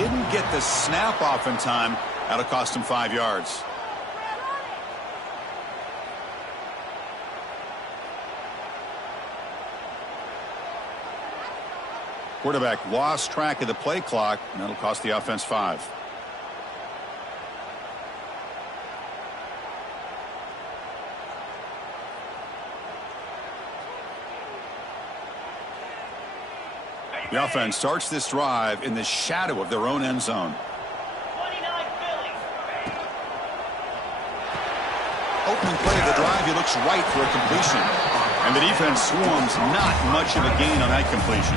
didn't get the snap off in time. That'll cost him 5 yards. Quarterback lost track of the play clock, and that'll cost the offense 5. The offense starts this drive in the shadow of their own end zone. Opening play of the drive, he looks right for a completion. And the defense swarms, not much of a gain on that completion.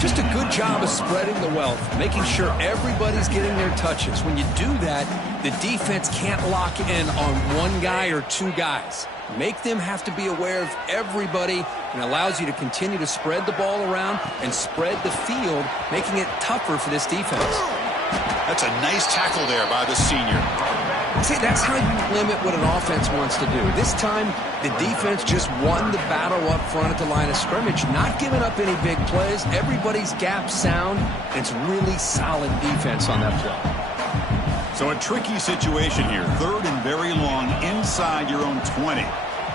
Just a good job of spreading the wealth, making sure everybody's getting their touches. When you do that, the defense can't lock in on one guy or two guys. Make them have to be aware of everybody, and allows you to continue to spread the ball around and spread the field, making it tougher for this defense. That's a nice tackle there by the senior. See, that's how you limit what an offense wants to do. This time, the defense just won the battle up front at the line of scrimmage, not giving up any big plays. Everybody's gap sound, and it's really solid defense on that play. So a tricky situation here. 3rd and very long inside your own 20.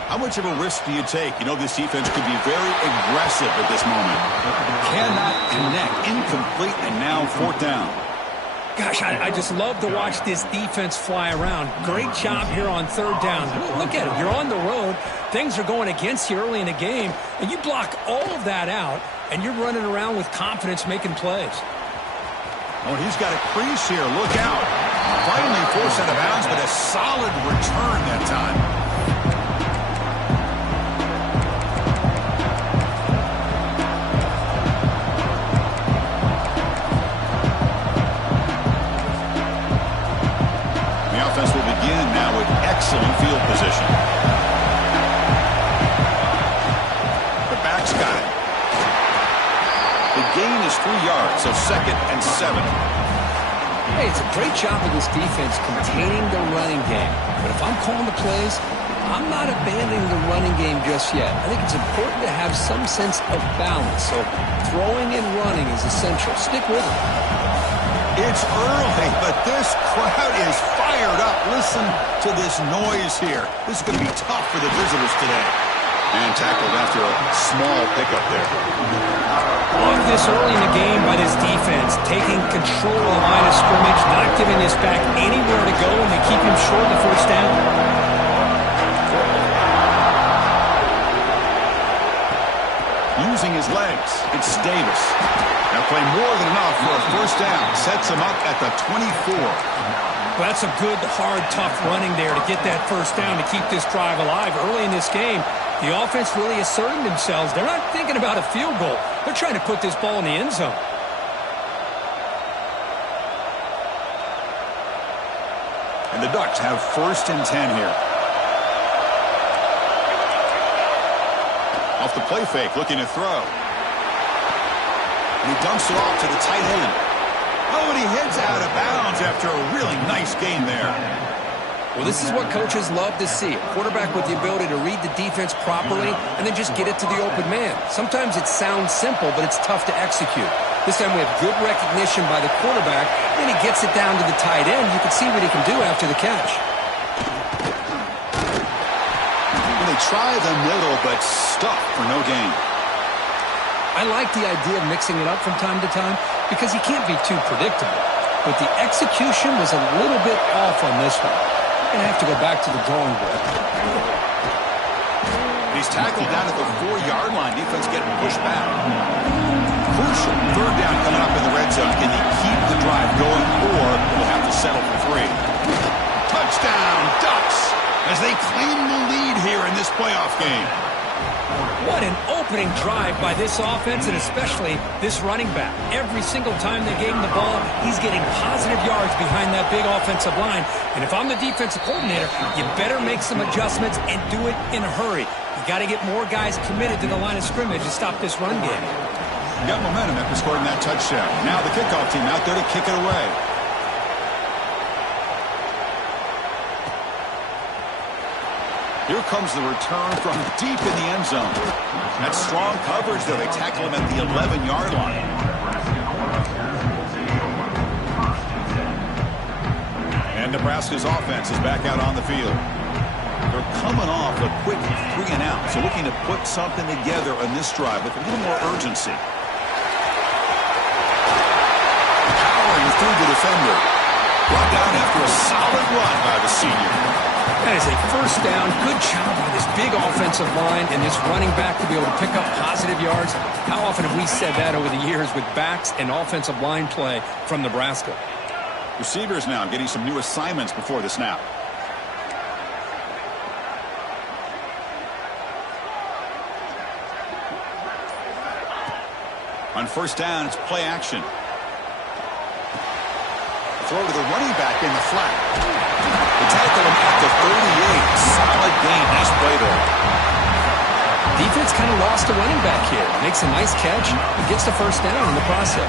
How much of a risk do you take? You know, this defense could be very aggressive at this moment. Cannot connect. Incomplete, and now 4th down. Gosh, I just love to watch this defense fly around. Great job here on 3rd down. Look at it. You're on the road. Things are going against you early in the game, and you block all of that out, and you're running around with confidence making plays. Oh, he's got a crease here. Look out. Finally forced out of bounds, but a solid return that time. The offense will begin now with excellent field position. The back's got it. The gain is 3 yards, so 2nd and 7. Hey, it's a great job of this defense containing the running game. But if I'm calling the plays, I'm not abandoning the running game just yet. I think it's important to have some sense of balance. So throwing and running is essential. Stick with it. It's early, but this crowd is fired up. Listen to this noise here. This is going to be tough for the visitors today. And tackled after a small pickup there. Love this early in the game by this defense, taking control of the line of scrimmage, not giving this back anywhere to go, and they keep him short of the 1st down. Using his legs, it's Davis. Now play more than enough for a 1st down. Sets him up at the 24. Well, that's a good, hard, tough running there to get that 1st down to keep this drive alive early in this game. The offense really asserting themselves. They're not thinking about a field goal. They're trying to put this ball in the end zone. And the Ducks have 1st and 10 here. Off the play fake, looking to throw. And he dumps it off to the tight end. Oh, and he heads out of bounds after a really nice game there. Well, this is what coaches love to see. A quarterback with the ability to read the defense properly and then just get it to the open man. Sometimes it sounds simple, but it's tough to execute. This time we have good recognition by the quarterback. Then he gets it down to the tight end. You can see what he can do after the catch. And they try the middle, but stuck for no gain. I like the idea of mixing it up from time to time because he can't be too predictable. But the execution was a little bit off on this one. Going to have to go back to the drawing board. He's tackled down at the 4-yard line. Defense getting pushed back. Crucial 3rd down coming up in the red zone. Can they keep the drive going, or will have to settle for 3? Touchdown, Ducks, as they claim the lead here in this playoff game. What an opening drive by this offense, and especially this running back. Every single time they gave him the ball, he's getting positive yards behind that big offensive line. And if I'm the defensive coordinator, you better make some adjustments and do it in a hurry. You got to get more guys committed to the line of scrimmage to stop this run game. Got momentum after scoring that touchdown. Now the kickoff team out there to kick it away. Here comes the return from deep in the end zone. That's strong coverage, though. They tackle him at the 11-yard line. And Nebraska's offense is back out on the field. They're coming off a quick 3 and out, so looking to put something together on this drive with a little more urgency. Powering through the defender. Brought down after a solid run by the senior. That is a first down. Good job by this big offensive line and this running back to be able to pick up positive yards. How often have we said that over the years with backs and offensive line play from Nebraska? Receivers now getting some new assignments before the snap. On first down, it's play action. Throw to the running back in the flat. They tackle him at the 38. Solid gain. Nice play there. Defense kind of lost a running back here. Makes a nice catch. Gets the first down in the process.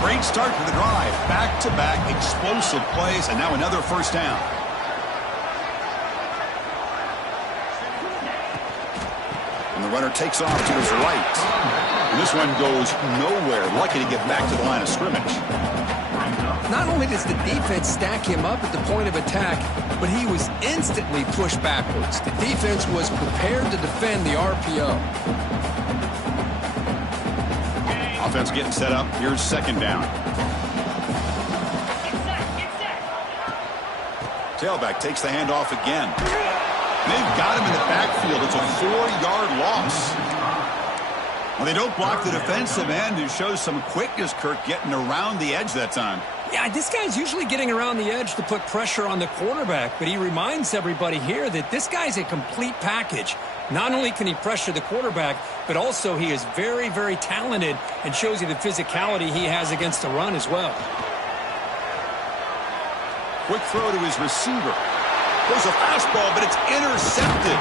Great start to the drive. Back-to-back explosive plays, and now another first down. And the runner takes off to his right. And this one goes nowhere. Lucky to get back to the line of scrimmage. Not only does the defense stack him up at the point of attack, but he was instantly pushed backwards. The defense was prepared to defend the RPO. Offense getting set up. Here's second down. Tailback takes the handoff again. They've got him in the backfield. It's a 4-yard loss. Well, they don't block the defensive end, who shows some quickness, Kirk, getting around the edge that time. Yeah, this guy's usually getting around the edge to put pressure on the quarterback, but he reminds everybody here that this guy's a complete package. Not only can he pressure the quarterback, but also he is very, very talented and shows you the physicality he has against the run as well. Quick throw to his receiver. There's a fastball, but it's intercepted.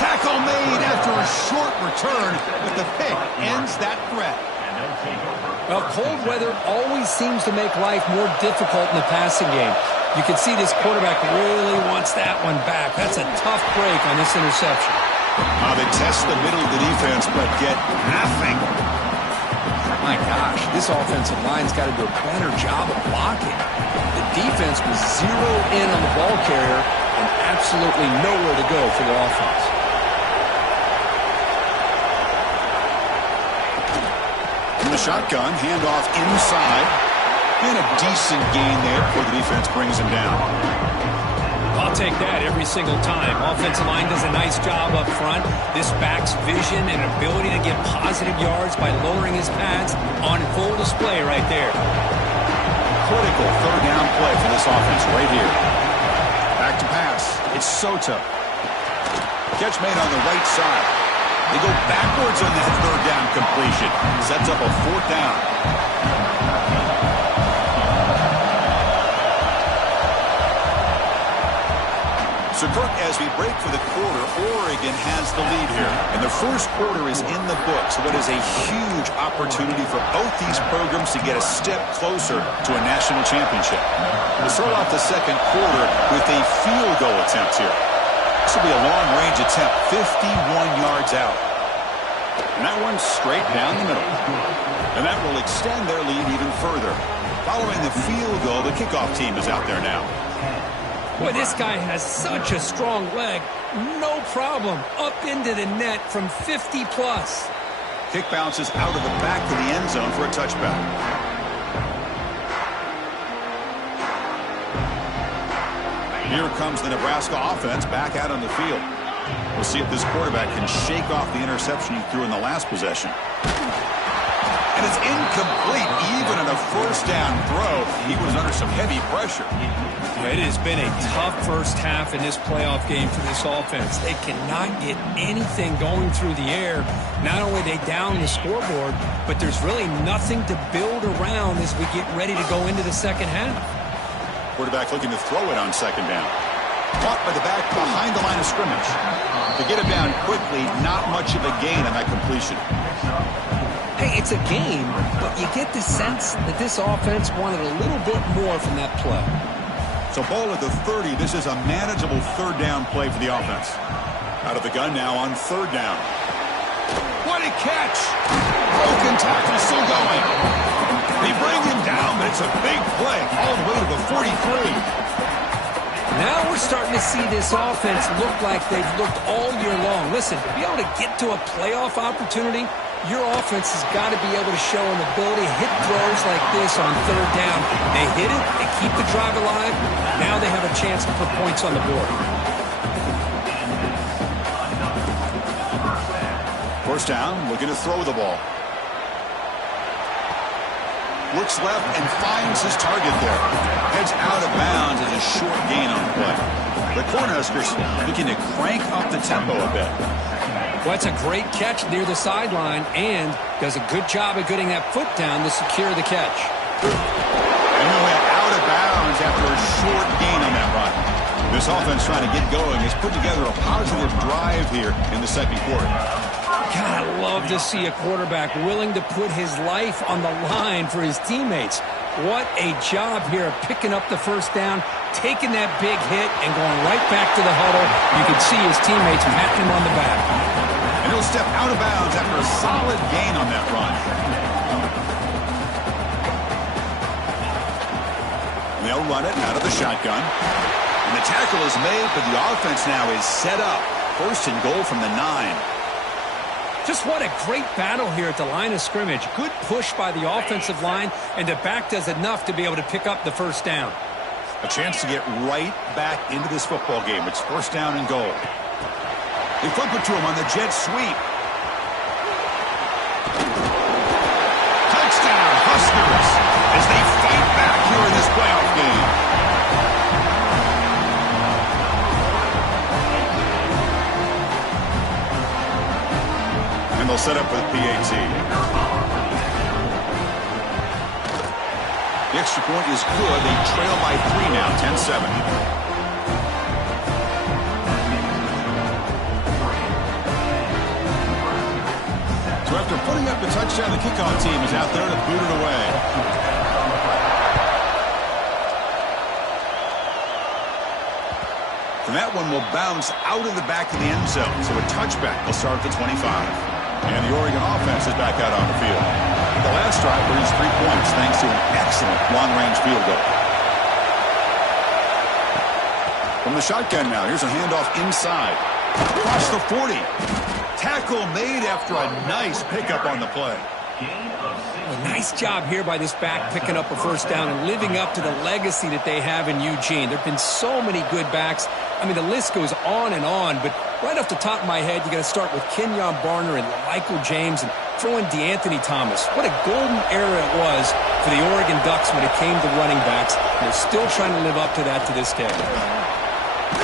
Tackle made after a short return, but the pick ends that threat. Well, cold weather always seems to make life more difficult in the passing game. You can see this quarterback really wants that one back. That's a tough break on this interception. They test the middle of the defense, but get nothing. My gosh, this offensive line's got to do a better job of blocking. The defense was zeroed in on the ball carrier and absolutely nowhere to go for the offense. In the shotgun, handoff inside. And a decent gain there before the defense brings him down. I'll take that every single time. Offensive line does a nice job up front. This back's vision and ability to get positive yards by lowering his pads on full display right there. Critical third down play for this offense right here. Back to pass. It's Soto. Catch made on the right side. They go backwards on that third down completion. Sets up a fourth down. So, Kirk, as we break for the quarter, Oregon has the lead here. And the first quarter is in the books. What is a huge opportunity for both these programs to get a step closer to a national championship. We'll start off the second quarter with a field goal attempt here. This will be a long-range attempt, 51 yards out. And that one's straight down the middle. And that will extend their lead even further. Following the field goal, the kickoff team is out there now. Boy, this guy has such a strong leg. No problem. Up into the net from 50 plus. Kick bounces out of the back of the end zone for a touchback. Here comes the Nebraska offense back out on the field. We'll see if this quarterback can shake off the interception he threw in the last possession. And it's incomplete. Even on a first down throw, he was under some heavy pressure. It has been a tough first half in this playoff game for this offense. They cannot get anything going through the air. Not only are they down the scoreboard, but there's really nothing to build around as we get ready to go into the second half. Quarterback looking to throw it on second down. Caught by the back behind the line of scrimmage. To get it down quickly, not much of a gain on that completion. Hey, it's a game, but you get the sense that this offense wanted a little bit more from that play. So ball at the 30. This is a manageable third down play for the offense. Out of the gun now on third down. What a catch! Broken tackle still going. They bring him down, but it's a big play all the way to the 43. Now we're starting to see this offense look like they've looked all year long. Listen, to be able to get to a playoff opportunity, your offense has got to be able to show an ability to hit throws like this on third down. They hit it, they keep the drive alive. Now they have a chance to put points on the board. First down, looking to throw the ball. Looks left and finds his target there. Heads out of bounds as a short gain on the play. The Cornhuskers looking to crank up the tempo a bit. Well, that's a great catch near the sideline and does a good job of getting that foot down to secure the catch. And he went out of bounds after a short gain on that run. This offense trying to get going has put together a positive drive here in the second quarter. God, I love to see a quarterback willing to put his life on the line for his teammates. What a job here of picking up the first down, taking that big hit, and going right back to the huddle. You can see his teammates patting him on the back. And he'll step out of bounds after a solid gain on that run. They'll run it out of the shotgun. And the tackle is made, but the offense now is set up. First and goal from the 9. Just what a great battle here at the line of scrimmage. Good push by the offensive line, and the back does enough to be able to pick up the first down. A chance to get right back into this football game. It's first down and goal. They flip it to him on the jet sweep. Touchdown, Huskers, as they fight back here in this playoff game. And they'll set up with PAT. The extra point is good. They trail by 3 now, 10-7. So after putting up the touchdown, the kickoff team is out there to boot it away. And that one will bounce out of the back of the end zone. So a touchback will start at the 25. And the Oregon offense is back out on the field. The last drive produced 3 points thanks to an excellent long-range field goal. From the shotgun now, here's a handoff inside. Across the 40. Tackle made after a nice pickup on the play. A nice job here by this back picking up a first down and living up to the legacy that they have in Eugene. There have been so many good backs. I mean, the list goes on and on, but right off the top of my head, you got to start with Kenyon Barner and Michael James and throw in DeAnthony Thomas. What a golden era it was for the Oregon Ducks when it came to running backs. And they're still trying to live up to that to this day.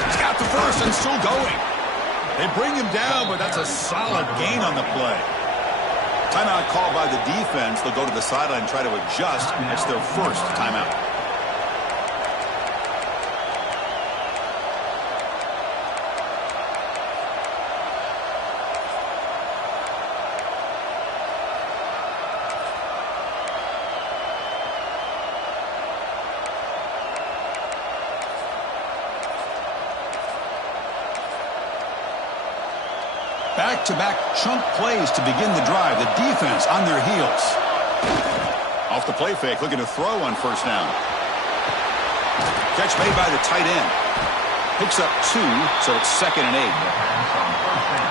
He's got the first and still going. They bring him down, but that's a solid gain on the play. Timeout called by the defense. They'll go to the sideline and try to adjust. It's their first timeout. Back-to-back chunk plays to begin the drive. The defense on their heels. Off the play fake, looking to throw on first down. Catch made by the tight end. Picks up 2, so it's 2nd and 8.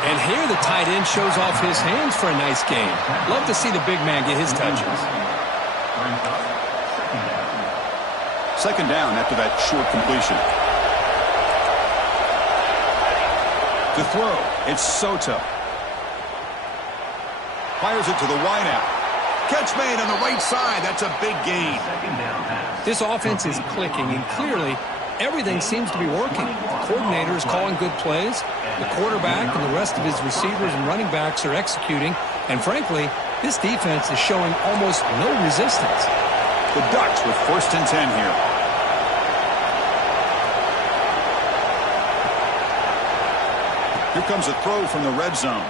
And here the tight end shows off his hands for a nice gain. Love to see the big man get his touches. Second down after that short completion. To throw, it's Soto. Fires it to the wideout. Catch made on the right side. That's a big gain. This offense is clicking, and clearly everything seems to be working. The coordinator is calling good plays. The quarterback and the rest of his receivers and running backs are executing. And frankly, this defense is showing almost no resistance. The Ducks with 1st and 10 here. Here comes a throw from the red zone.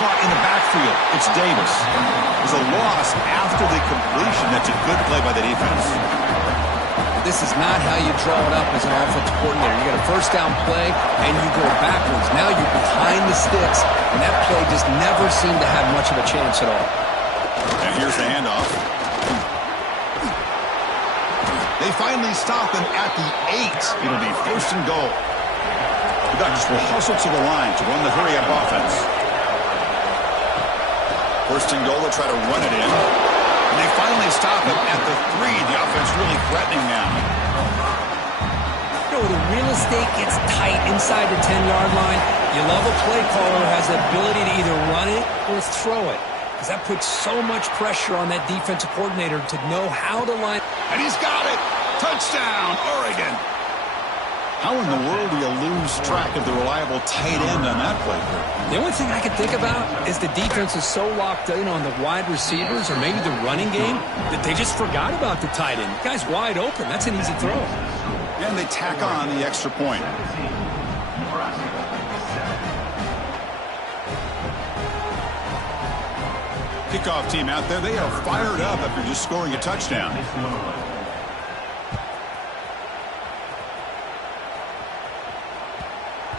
Caught in the backfield. It's Davis. There's a loss after the completion. That's a good play by the defense. This is not how you draw it up as an offensive coordinator. You got a first down play, and you go backwards. Now you're behind the sticks, and that play just never seemed to have much of a chance at all. And here's the handoff. They They finally stop him at the 8. It'll be first and goal. The Ducks will hustle to the line to run the hurry-up offense. First and goal, they'll try to run it in. And they finally stop him at the 3. The offense really threatening now. You know, the real estate gets tight inside the 10-yard line. You love a play caller who has the ability to either run it or throw it, because that puts so much pressure on that defensive coordinator to know how to line. And he's got it. Touchdown, Oregon. How in the world do you lose track of the reliable tight end on that play? The only thing I can think about is the defense is so locked in on the wide receivers or maybe the running game that they just forgot about the tight end. The guy's wide open. That's an easy throw. And they tack on the extra point. Kickoff team out there. They are fired up after just scoring a touchdown.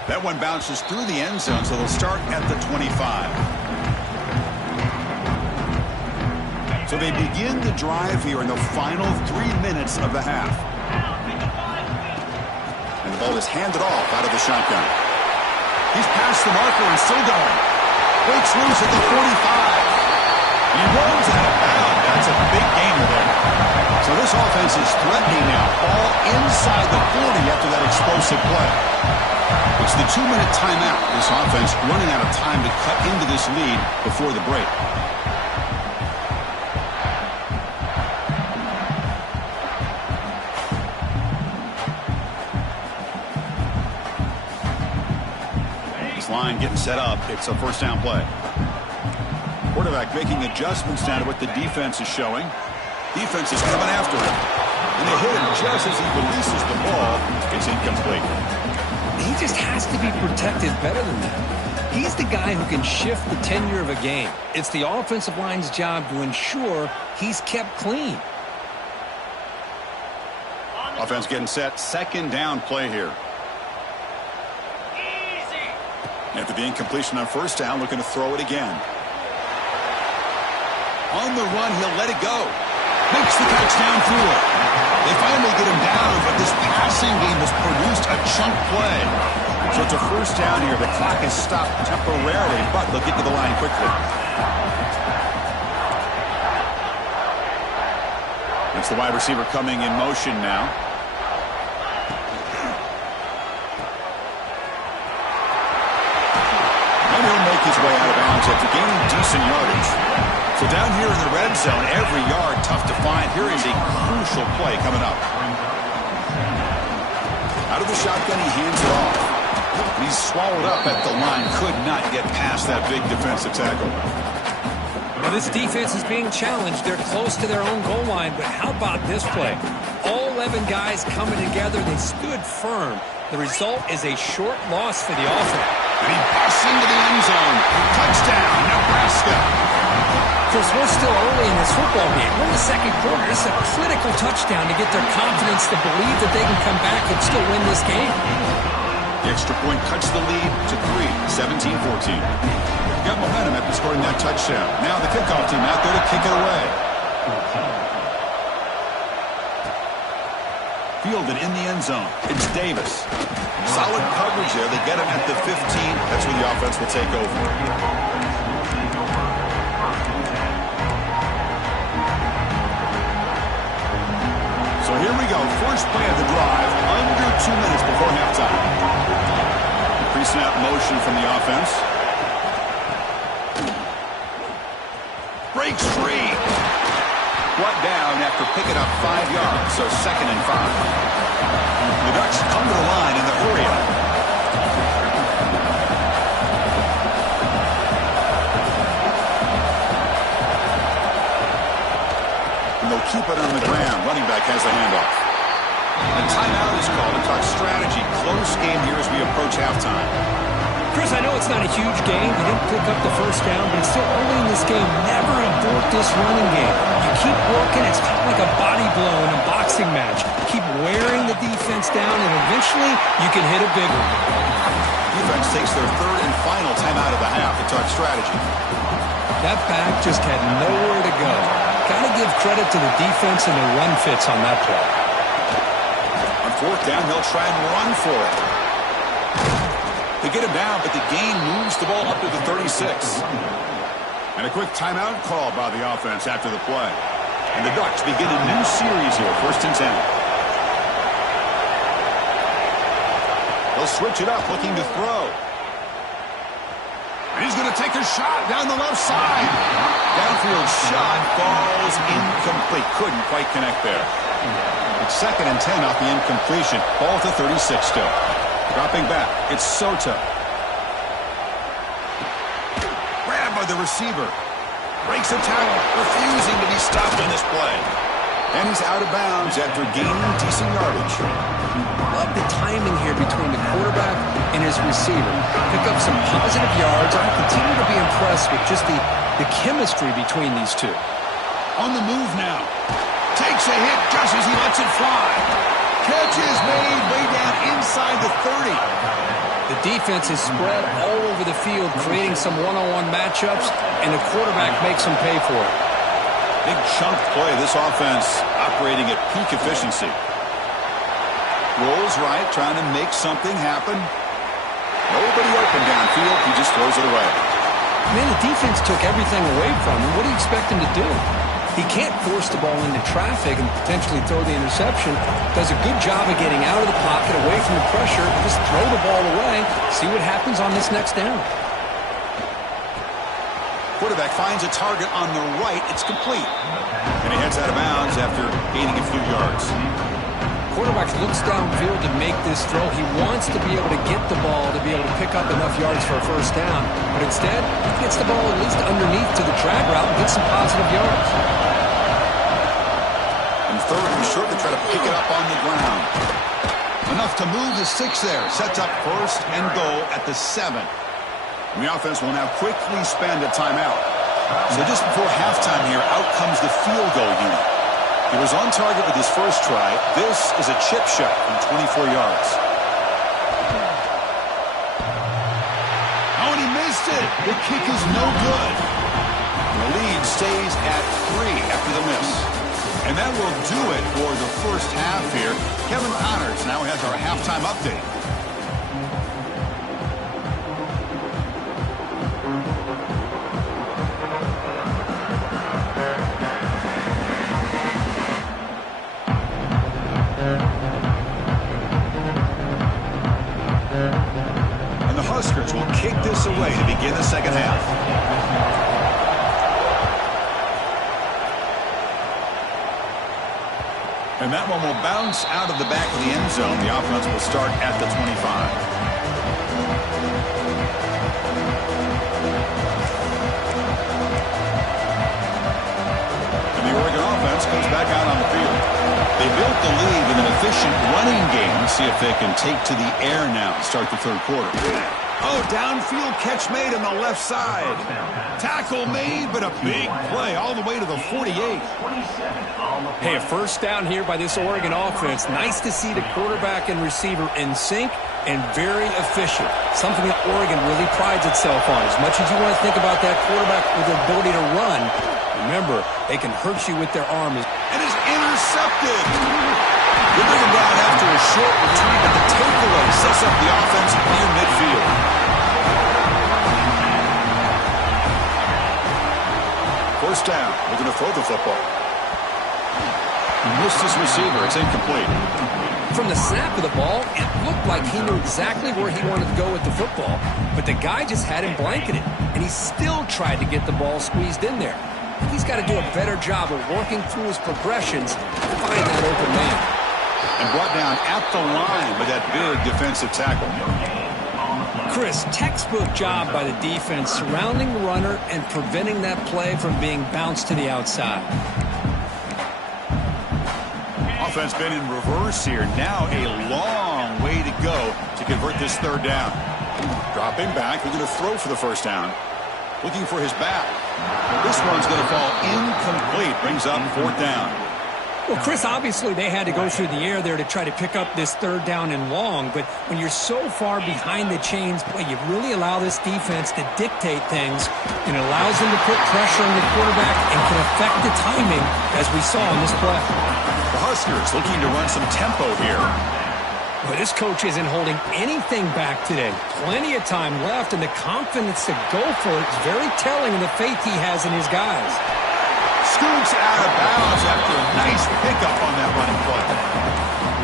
That one bounces through the end zone, so they'll start at the 25. So they begin the drive here in the final 3 minutes of the half. And the ball is handed off out of the shotgun. He's past the marker and still going. Breaks loose at the 45. He rolls out of bounds. That's a big gainer there. So this offense is threatening now. All inside the 40 after that explosive play. It's the 2-minute timeout. This offense running out of time to cut into this lead before the break. This line getting set up. It's a first down play. Quarterback making adjustments now to what the defense is showing. Defense is coming after him. And they hit him just as he releases the ball. It's incomplete. He just has to be protected better than that. He's the guy who can shift the tenure of a game. It's the offensive line's job to ensure he's kept clean. Offense getting set. Second down play here. After the incompletion on first down, looking to throw it again. On the run, he'll let it go. Makes the touchdown through it. They finally get him down, but this passing game has produced a chunk play. So it's a first down here. The clock is stopped temporarily, but they'll get to the line quickly. It's the wide receiver coming in motion now. And he'll make his way out of bounds after gaining decent yardage. So down here in the red zone, every yard tough to find. Here is a crucial play coming up. Out of the shotgun, he hands it off. He's swallowed up at the line. Could not get past that big defensive tackle. Well, this defense is being challenged. They're close to their own goal line, but how about this play? All 11 guys coming together. They stood firm. The result is a short loss for the offense. And he busts into the end zone. Touchdown, Nebraska. Chris, we're still early in this football game. We're in the second quarter. This is a critical touchdown to get their confidence to believe that they can come back and still win this game. The extra point cuts the lead to 3, 17-14. Got momentum after scoring that touchdown. Now the kickoff team out there to kick it away. Fielded in the end zone. It's Davis. Solid coverage there. They get him at the 15. That's where the offense will take over. So here we go. First play of the drive. Under 2 minutes before halftime. Pre-snap motion from the offense. Breaks free. Brought down after picking up 5 yards. So 2nd and 5. The Ducks come to the line in the hurry-up. And they'll keep it on the ground. Running back has the handoff. A timeout is called to talk strategy. Close game here as we approach halftime. Chris, I know it's not a huge game. You didn't pick up the first down, but it's still early in this game. Never abort this running game. You keep working. It's kind of like a body blow in a boxing match. Keep wearing the defense down, and eventually you can hit a big one. Defense takes their third and final timeout of the half to talk strategy. That back just had nowhere to go. Got to give credit to the defense and the run fits on that play. fourth down, they'll try and run for it. They get him down, but the gain moves the ball up to the 36. And a quick timeout call by the offense after the play. And the Ducks begin a new series here, 1st and 10. They'll switch it up, looking to throw. And he's going to take a shot down the left side. Downfield shot falls incomplete. Couldn't quite connect there. It's 2nd and 10 off the incompletion. Ball to 36 still. Dropping back, it's Soto. Grabbed by the receiver. Breaks a tackle, refusing to be stopped on this play. And he's out of bounds after gaining decent yardage. Love the timing here between the quarterback and his receiver. Pick up some positive yards. I continue to be impressed with just the chemistry between these two. On the move now. Takes a hit just as he lets it fly. Catch is made way down inside the 30. The defense is spread all over the field, creating some one-on-one matchups, and the quarterback makes them pay for it. Big chunk play. This offense operating at peak efficiency. Rolls right, trying to make something happen. Nobody open downfield. He just throws it away. Man, the defense took everything away from him. What do you expect him to do? He can't force the ball into traffic and potentially throw the interception. Does a good job of getting out of the pocket, away from the pressure, just throw the ball away, see what happens on this next down. Quarterback finds a target on the right. It's complete. And he heads out of bounds after gaining a few yards. Quarterback looks downfield to make this throw. He wants to be able to get the ball to be able to pick up enough yards for a first down. But instead, he gets the ball at least underneath to the drag route and gets some positive yards. And 3rd and short, they try to pick it up on the ground. Enough to move the 6 there. Sets up 1st and goal at the 7. And the offense will now quickly spend a timeout. So just before halftime here, out comes the field goal unit. He was on target with his first try. This is a chip shot from 24 yards. Oh, and he missed it. The kick is no good. The lead stays at 3 after the miss. And that will do it for the first half here. Kevin Connors now has our halftime update. And the Huskers will kick this away to begin the second half. And that one will bounce out of the back of the end zone. The offense will start at the 25. Comes back out on the field. They built the lead with an efficient running game. Let's see if they can take to the air now to start the 3rd quarter. Oh, downfield catch made on the left side. Tackle made, but a big play all the way to the 48. Hey, a first down here by this Oregon offense. Nice to see the quarterback and receiver in sync and very efficient. Something that Oregon really prides itself on. As much as you want to think about that quarterback with the ability to run, remember, they can hurt you with their arm. And is intercepted. They bring him down after a short retrieve, but the takeaway sets up the offense near midfield. First down. We're going to throw the football. He missed his receiver. It's incomplete. From the snap of the ball, it looked like he knew exactly where he wanted to go with the football, but the guy just had him blanketed, and he still tried to get the ball squeezed in there. He's got to do a better job of working through his progressions to find that open man. And brought down at the line with that big defensive tackle. Chris, textbook job by the defense surrounding the runner and preventing that play from being bounced to the outside. Offense been in reverse here. Now a long way to go to convert this 3rd down. Dropping back. We're going to throw for the first down. Looking for his back. This one's going to fall incomplete. Brings up 4th down. Well, Chris, obviously they had to go through the air there to try to pick up this 3rd down and long, but when you're so far behind the chains, boy, you really allow this defense to dictate things, and it allows them to put pressure on the quarterback and can affect the timing, as we saw in this play. The Huskers looking to run some tempo here. But this coach isn't holding anything back today. Plenty of time left, and the confidence to go for it is very telling in the faith he has in his guys. Scoots out of bounds after a nice pickup on that running play.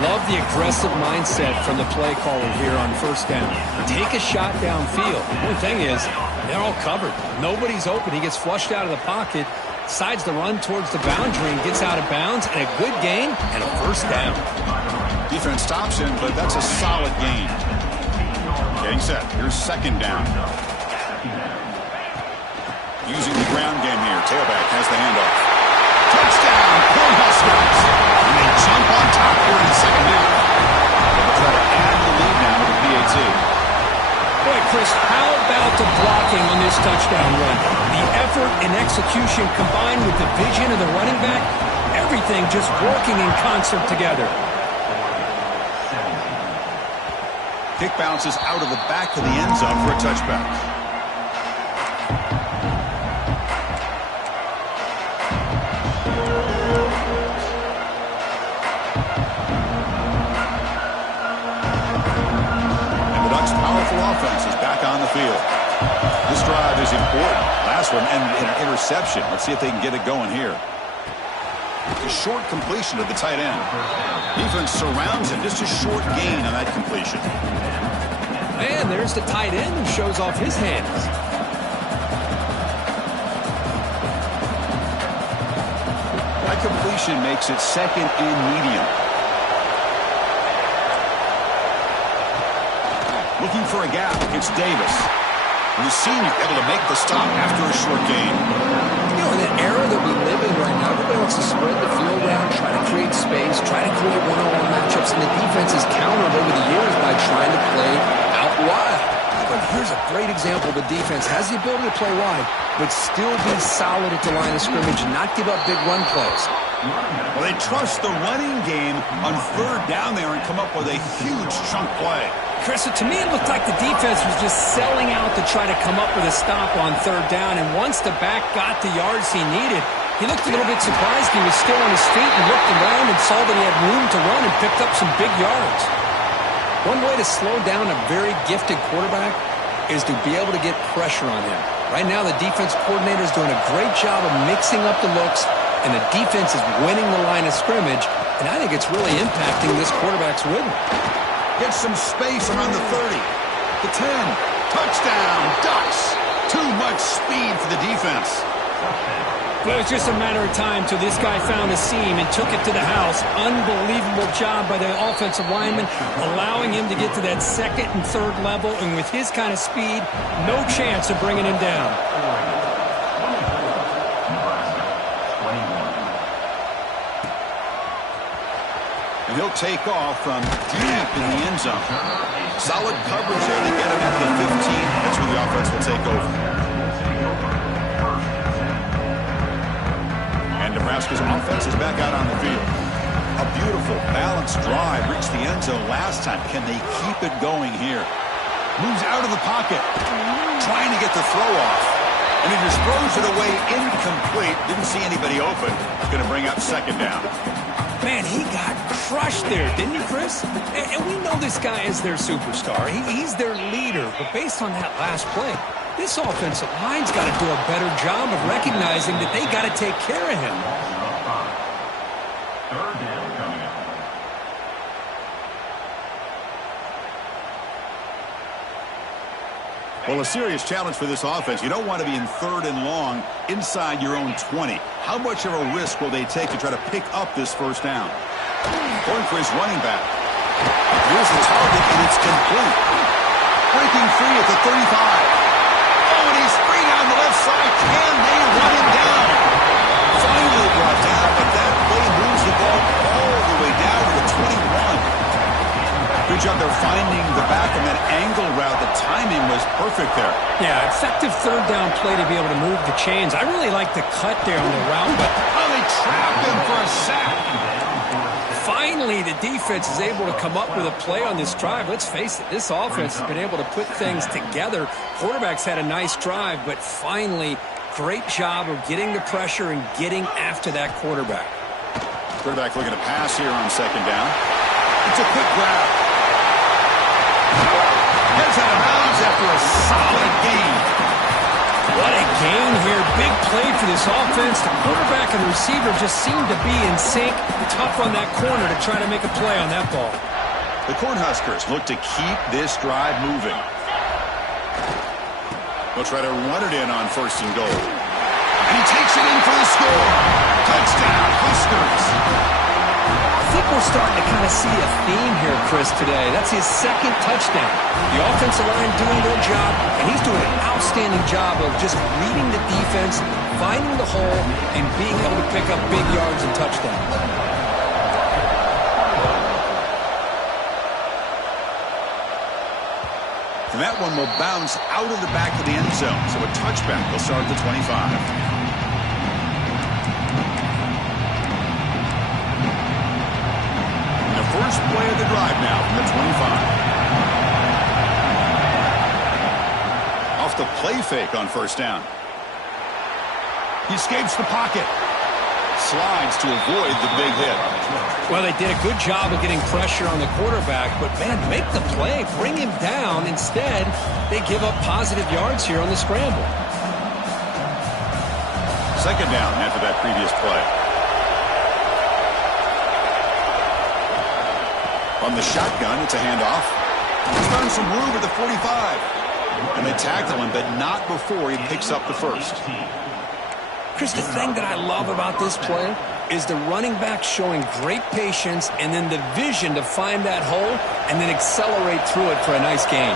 Love the aggressive mindset from the play caller here on first down. Take a shot downfield. The only thing is, they're all covered. Nobody's open. He gets flushed out of the pocket, decides to run towards the boundary, and gets out of bounds, and a good gain and a first down. Defense stops him, but that's a solid gain. Getting set. Here's second down. Using the ground game here. Tailback has the handoff. Touchdown, Cornhuskers. And they jump on top here in the second half. They'll try to add the lead now with the PAT. Boy, Chris, how about the blocking on this touchdown run? The effort and execution combined with the vision of the running back, everything just working in concert together. Kick bounces out of the back of the end zone for a touchback. Powerful offense is back on the field. This drive is important. Last one ended in an interception. Let's see if they can get it going here. A short completion to the tight end. Defense surrounds him. Just a short gain on that completion. Man, there's the tight end who shows off his hands. That completion makes it second and medium. Looking for a gap. It's Davis. And the senior able to make the stop after a short gain. You know, in the era that we live in right now, everybody wants to spread the field around, try to create space, try to create one-on-one matchups, and the defense is countered over the years by trying to play out wide. But here's a great example. The defense has the ability to play wide, but still be solid at the line of scrimmage and not give up big run plays. Well, they trust the running game on third down there and come up with a huge chunk play. Chris, to me, it looked like the defense was just selling out to try to come up with a stop on third down. And once the back got the yards he needed, he looked a little bit surprised. He was still on his feet and looked around and saw that he had room to run and picked up some big yards. One way to slow down a very gifted quarterback is to be able to get pressure on him. Right now, the defense coordinator is doing a great job of mixing up the looks, and the defense is winning the line of scrimmage. And I think it's really impacting this quarterback's rhythm. Gets some space around the 30. The 10. Touchdown. Ducks. Too much speed for the defense. Well, it was just a matter of time till this guy found a seam and took it to the house. Unbelievable job by the offensive lineman, allowing him to get to that second and third level. And with his kind of speed, no chance of bringing him down. And he'll take off from deep in the end zone. Solid coverage there. They get him at the 15. That's where the offense will take over. And Nebraska's offense is back out on the field. A beautiful, balanced drive. Reached the end zone last time. Can they keep it going here? Moves out of the pocket. Trying to get the throw off. And he just throws it away incomplete. Didn't see anybody open. Going to bring up second down. Man, he got crushed there, didn't he, Chris? And we know this guy is their superstar. He's their leader. But based on that last play, this offensive line's got to do a better job of recognizing that they got to take care of him. Third down coming up. Well, a serious challenge for this offense. You don't want to be in third and long inside your own 20. How much of a risk will they take to try to pick up this first down? Going for his running back. Here's the target, and it's complete. Breaking free at the 35. Oh, and he's free down the left side. Can they run him down? Finally brought down, but that play moves the ball all the way down to the 21. Good job there finding the back on that angle route. The timing was perfect there. Yeah, effective third down play to be able to move the chains. I really like the cut there on the route, but they trap him for a sack. Finally, the defense is able to come up with a play on this drive. Let's face it, this offense has been able to put things together. Quarterback's had a nice drive, but finally, great job of getting the pressure and getting after that quarterback. Quarterback looking to pass here on second down. It's a quick grab. goes out of bounds after a solid gain. What a gain here. Big play for this offense. The quarterback and the receiver just seem to be in sync. Tough on that corner to try to make a play on that ball. The Cornhuskers look to keep this drive moving. They'll try to run it in on 1st and goal. And he takes it in for the score. Touchdown, Huskers. I think we're starting to kind of see a theme here, Chris, today. That's his 2nd touchdown. The offensive line doing their job, and he's doing an outstanding job of just reading the defense, finding the hole, and being able to pick up big yards and touchdowns. And that one will bounce out of the back of the end zone. So a touchback will start at the 25. And the first play of the drive now from the 25. Off the play fake on 1st down. He escapes the pocket. Slides to avoid the big hit. Well, they did a good job of getting pressure on the quarterback, but, man, make the play, bring him down. Instead, they give up positive yards here on the scramble. 2nd down after that previous play. From the shotgun, it's a handoff. He's found some room at the 45. And they tackle him, but not before he picks up the 1st. Chris, the thing that I love about this play is the running back showing great patience and then the vision to find that hole and then accelerate through it for a nice gain.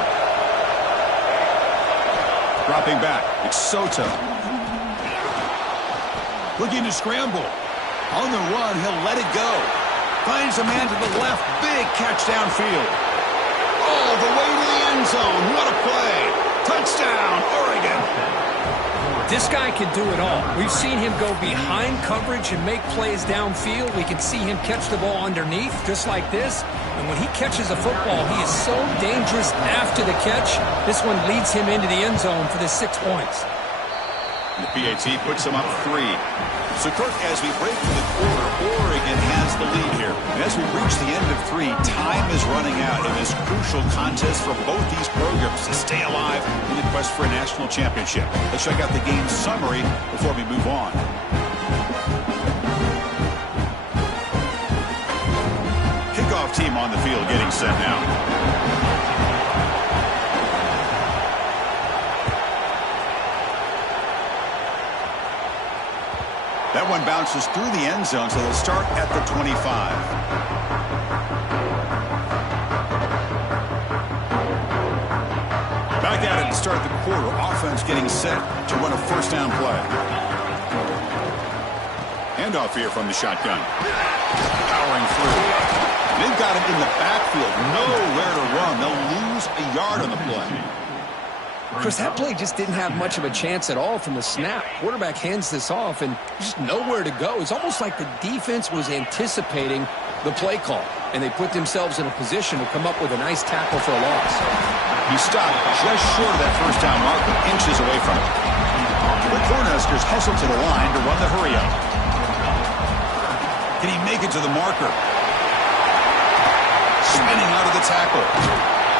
Dropping back, it's Soto. Looking to scramble. On the run, he'll let it go. Finds a man to the left, big catch downfield. All the way to the end zone, what a play. Touchdown, Oregon. This guy can do it all. We've seen him go behind coverage and make plays downfield. We can see him catch the ball underneath, just like this. And when he catches a football, he is so dangerous after the catch. This one leads him into the end zone for the 6 points. And the PAT puts him up 3. So, Kirk, as we break for the quarter, Oregon has the lead here. And as we reach the end of 3, time is running out in this crucial contest for both these programs to stay alive in the quest for a national championship. Let's check out the game summary before we move on. Kickoff team on the field getting set now. That one bounces through the end zone, so they'll start at the 25. Back at it to start the quarter. Offense getting set to run a 1st down play. Handoff here from the shotgun. Powering through. They've got him in the backfield. Nowhere to run. They'll lose a yard on the play. Chris, that play just didn't have much of a chance at all from the snap. Quarterback hands this off and just nowhere to go. It's almost like the defense was anticipating the play call, and they put themselves in a position to come up with a nice tackle for a loss. He stopped just short of that 1st down marker, inches away from it. The Cornhuskers hustle to the line to run the hurry-up. Can he make it to the marker? Spinning out of the tackle.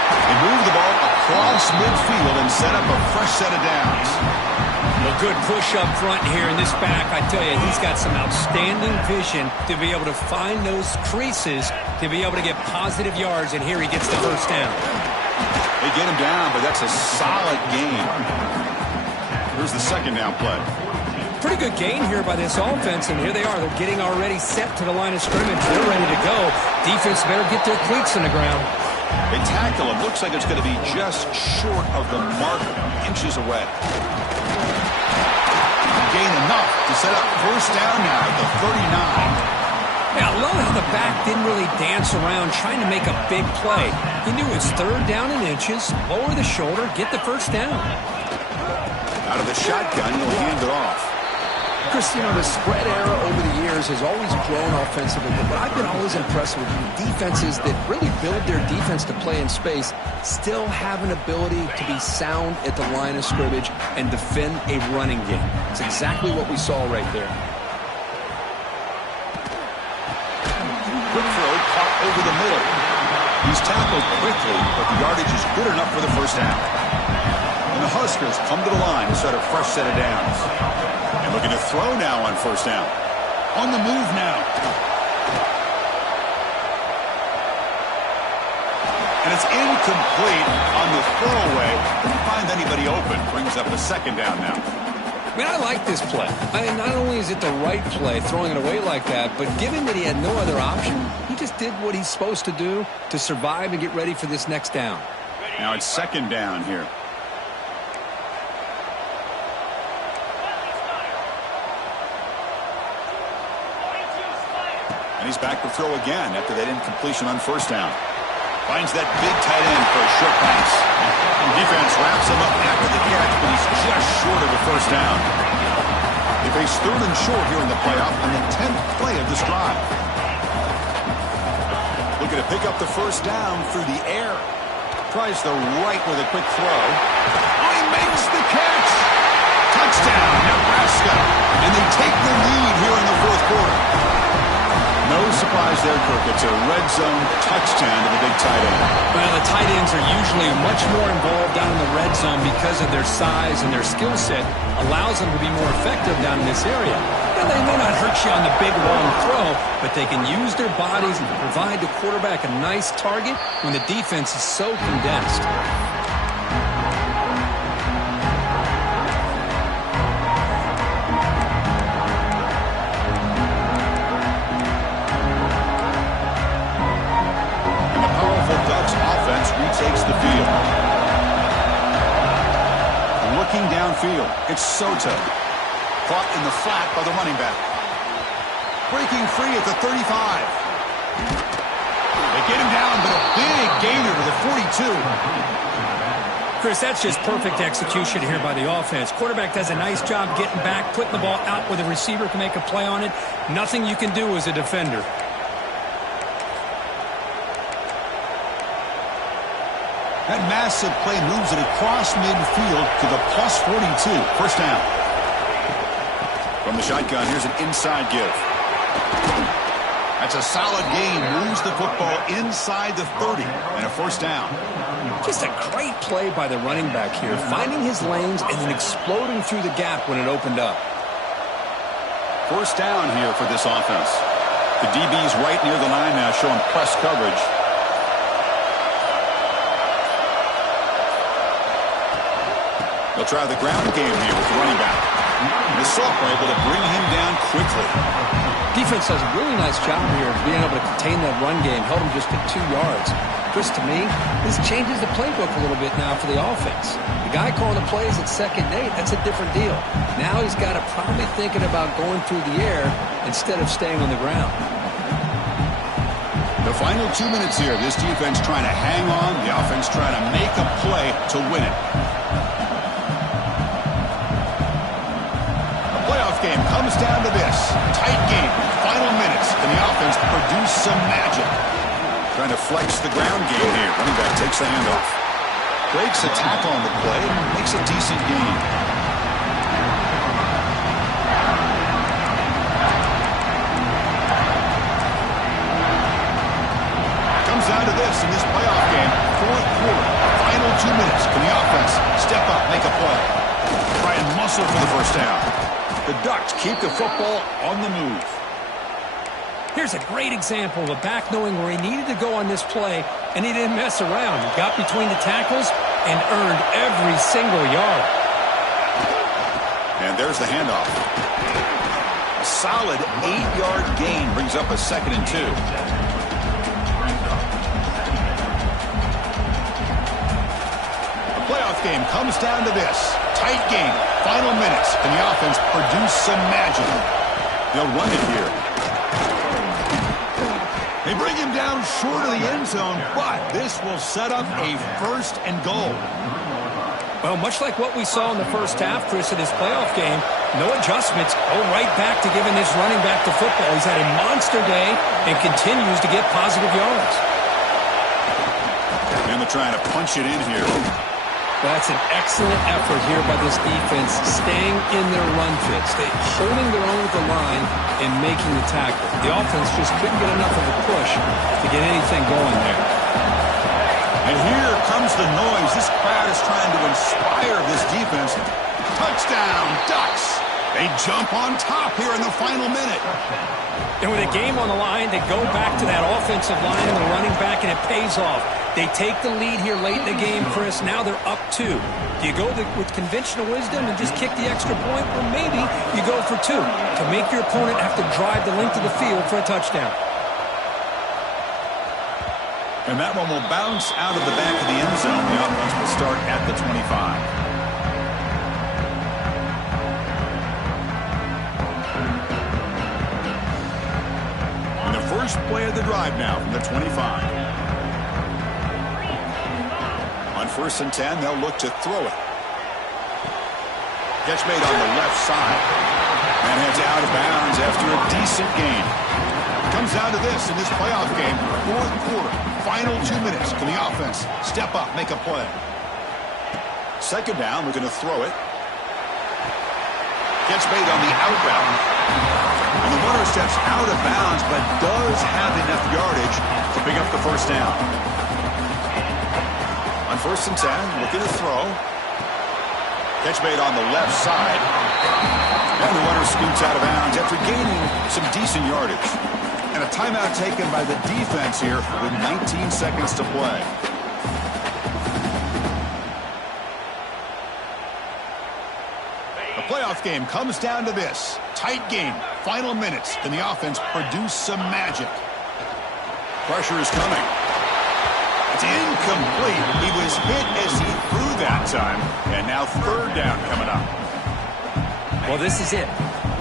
They move the ball across midfield and set up a fresh set of downs. A good push up front here in this back. I tell you, he's got some outstanding vision to be able to find those creases, to be able to get positive yards, and here he gets the 1st down. They get him down, but that's a solid gain. Here's the 2nd down play. Pretty good gain here by this offense, and here they are. They're getting already set to the line of scrimmage. They're ready to go. Defense better get their cleats in the ground. They tackle him. Looks like it's going to be just short of the marker, inches away. Gain enough to set up 1st down now at the 39. Yeah, I love how the back didn't really dance around trying to make a big play. He knew it's 3rd down in inches, lower the shoulder, get the 1st down. Out of the shotgun, he'll hand it off. Chris, you know, the spread era over the years has always grown offensively, but what I've been always impressed with defenses that really build their defense to play in space still have an ability to be sound at the line of scrimmage and defend a running game. It's exactly what we saw right there. Quick throw caught over the middle. He's tackled quickly, but the yardage is good enough for the first down. And the Huskers come to the line to start a fresh set of downs. And looking to throw now on first down. On the move now. And it's incomplete on the throwaway. Didn't find anybody open. Brings up a second down now. I mean, I like this play. I mean, not only is it the right play, throwing it away like that, but given that he had no other option, he just did what he's supposed to do to survive and get ready for this next down. Now it's second down here. And he's back to throw again after that incompletion on first down. Finds that big tight end for a short pass. Defense wraps him up after the catch, but he's just short of the first down. They face third and short here in the playoff on the 10th play of this drive. Looking to pick up the first down through the air. Tries the right with a quick throw. Oh, he makes the catch! Touchdown, Nebraska! And they take the lead here in the fourth quarter. No surprise there, Kirk. It's a red zone touchdown to the big tight end. Well, the tight ends are usually much more involved down in the red zone because of their size and their skill set allows them to be more effective down in this area. Now, they may not hurt you on the big long throw, but they can use their bodies and provide the quarterback a nice target when the defense is so condensed. Takes the field. Looking downfield, it's Soto. Caught in the flat by the running back. Breaking free at the 35. They get him down, but a big gainer to the 42. Chris, that's just perfect execution here by the offense. Quarterback does a nice job getting back, putting the ball out where the receiver can make a play on it. Nothing you can do as a defender. That massive play moves it across midfield to the plus 42. First down. From the shotgun, here's an inside give. That's a solid gain. Moves the football inside the 30 and a first down. Just a great play by the running back here, finding his lanes and then exploding through the gap when it opened up. First down here for this offense. The DB's right near the line now, showing press coverage. They'll try the ground game here with the running back. The sophomore able to bring him down quickly. Defense does a really nice job here of being able to contain that run game. Held him just at 2 yards. Chris, to me, this changes the playbook a little bit now for the offense. The guy calling the plays at 2nd and 8, that's a different deal. Now he's got to probably thinking about going through the air instead of staying on the ground. The final 2 minutes here. This defense trying to hang on. The offense trying to make a play to win it. Game comes down to this. Tight game. Final minutes. Can the offense produce some magic? Trying to flex the ground game here. Running back takes the handoff. Breaks a tackle on the play. Makes a decent gain. Comes down to this in this playoff game. Fourth quarter. Final 2 minutes. Can the offense step up, make a play? Try and muscle for the first down. The Ducks keep the football on the move. Here's a great example of a back knowing where he needed to go on this play, and he didn't mess around. He got between the tackles and earned every single yard. And there's the handoff. A solid 8-yard gain brings up a 2nd and 2. The playoff game comes down to this. Tight game. Final minutes. Can the offense produce some magic? They'll run it here. They bring him down short of the end zone, but this will set up a 1st and goal. Well, much like what we saw in the first half, Chris, of this playoff game, no adjustments, go right back to giving this running back the football. He's had a monster day and continues to get positive yards. And they're trying to punch it in here. That's an excellent effort here by this defense, staying in their run fits, holding their own with the line and making the tackle. The offense just couldn't get enough of a push to get anything going there. And here comes the noise. This crowd is trying to inspire this defense. Touchdown, Ducks. They jump on top here in the final minute. And with a game on the line, they go back to that offensive line and the running back, and it pays off. They take the lead here late in the game, Chris. Now they're up 2. Do you go with conventional wisdom and just kick the extra point? Or maybe you go for 2 to make your opponent have to drive the length of the field for a touchdown. And that one will bounce out of the back of the end zone. The offense will start at the 25. First play of the drive now from the 25. On 1st and 10, they'll look to throw it. Catch made on the left side. And heads out of bounds after a decent gain. Comes down to this in this playoff game. 4th quarter, final 2 minutes. Can the offense step up, make a play? 2nd down, we're going to throw it. Catch made on the out route. And the runner steps out of bounds, but does have enough yardage to pick up the 1st down. On 1st and 10, looking to throw. Catch made on the left side. And the runner scoots out of bounds after gaining some decent yardage. And a timeout taken by the defense here with 19 seconds to play. Playoff game comes down to this. Tight game. Final minutes. Can the offense produce some magic? Pressure is coming. It's incomplete. He was hit as he threw that time. And now 3rd down coming up. Well, this is it.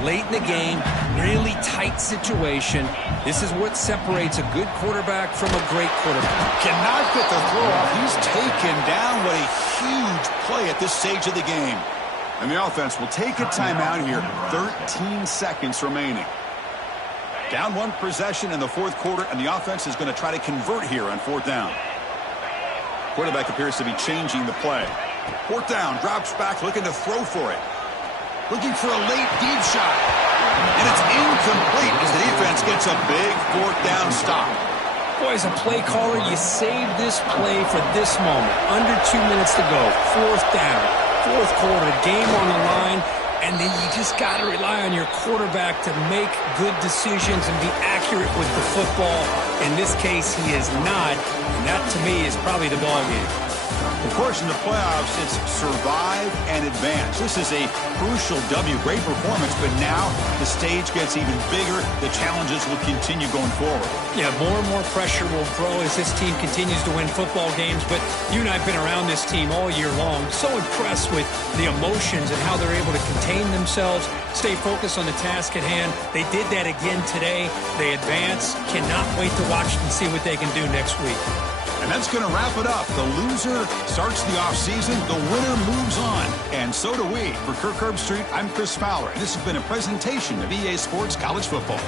Late in the game, really tight situation. This is what separates a good quarterback from a great quarterback. Cannot get the throw off. He's taken down. What a huge play at this stage of the game. And the offense will take a timeout here. 13 seconds remaining. Down 1 possession in the 4th quarter, and the offense is going to try to convert here on 4th down. Quarterback appears to be changing the play. 4th down, drops back, looking to throw for it. Looking for a late deep shot. And it's incomplete as the defense gets a big 4th down stop. Boy, as a play caller, you save this play for this moment. Under 2 minutes to go. 4th down. 4th quarter, game on the line, and then you just got to rely on your quarterback to make good decisions and be accurate with the football. In this case, he is not, and that to me is probably the ball game. Of course, in the playoffs, it's survive and advance. This is a crucial W. Great performance, but now the stage gets even bigger. The challenges will continue going forward. Yeah, more and more pressure will grow as this team continues to win football games, but you and I have been around this team all year long. So impressed with the emotions and how they're able to contain themselves, stay focused on the task at hand. They did that again today. They advance. Cannot wait to watch and see what they can do next week. And that's going to wrap it up. The loser starts the offseason. The winner moves on. And so do we. For Kirk Herbstreit, I'm Chris Fowler. And this has been a presentation of EA Sports College Football.